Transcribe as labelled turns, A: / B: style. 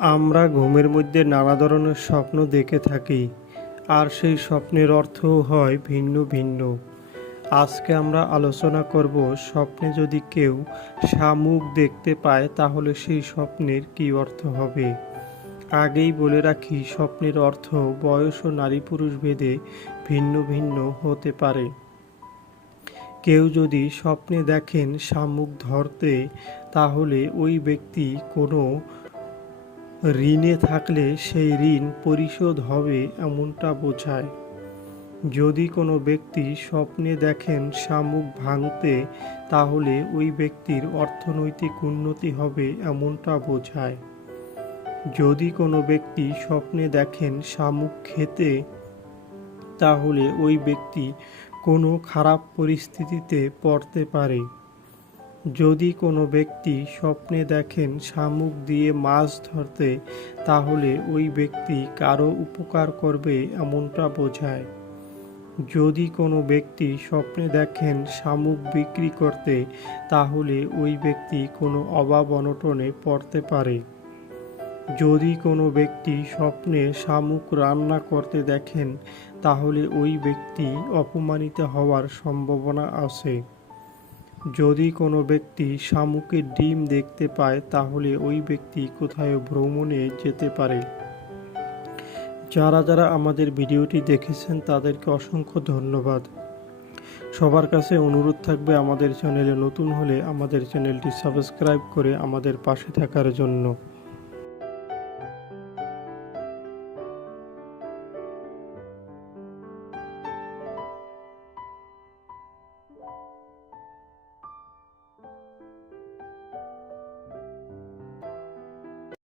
A: আমরা ঘুমের মধ্যে নানা ধরনের স্বপ্ন দেখে থাকি, আর সেই স্বপ্নের অর্থও হয় ভিন্ন ভিন্ন। আজকে আমরা আলোচনা করব স্বপ্নে যদি কেউ শামুক দেখতে পায়, তাহলে সেই স্বপ্নের কী অর্থ হবে? আগেই বলে রাখি, স্বপ্নের অর্থ বয়স ও নারী পুরুষ ভেদে ভিন্ন ভিন্ন হতে পারে। কেউ যদি স্বপ্নে দেখেন শামুক ধরতে, তাহলে ওই ব্যক্তি কোনো ঋণে থাকলে সেই ঋণ পরিশোধ হবে এমনটা বোঝায়। যদি কোনো ব্যক্তি স্বপ্নে দেখেন শামুক ভাঙতে, তাহলে ওই ব্যক্তির অর্থনৈতিক উন্নতি হবে এমনটা বোঝায়। যদি কোনো ব্যক্তি স্বপ্নে দেখেন শামুক খেতে, তাহলে ওই ব্যক্তি কোনো খারাপ পরিস্থিতিতে পড়তে পারে। যদি কোনো ব্যক্তি স্বপ্নে দেখেন শামুক দিয়ে মাছ ধরতে, তাহলে ওই ব্যক্তি কারও উপকার করবে এমনটা বোঝায়। যদি কোনো ব্যক্তি স্বপ্নে দেখেন শামুক বিক্রি করতে, তাহলে ওই ব্যক্তি কোনো অভাব অনটনে পড়তে পারে। যদি কোনো ব্যক্তি স্বপ্নে শামুক রান্না করতে দেখেন, তাহলে ওই ব্যক্তি অপমানিত হওয়ার সম্ভাবনা আছে। যদি কোনো ব্যক্তি শামুকের ডিম দেখতে পায়, তাহলে ওই ব্যক্তি কোথায় ভ্রমণে যেতে পারে। যারা যারা আমাদের ভিডিওটি দেখেছেন, তাদেরকে অসংখ্য ধন্যবাদ। সবার কাছে অনুরোধ থাকবে আমাদের চ্যানেলে নতুন হলে আমাদের চ্যানেলটি সাবস্ক্রাইব করে আমাদের পাশে থাকার জন্য।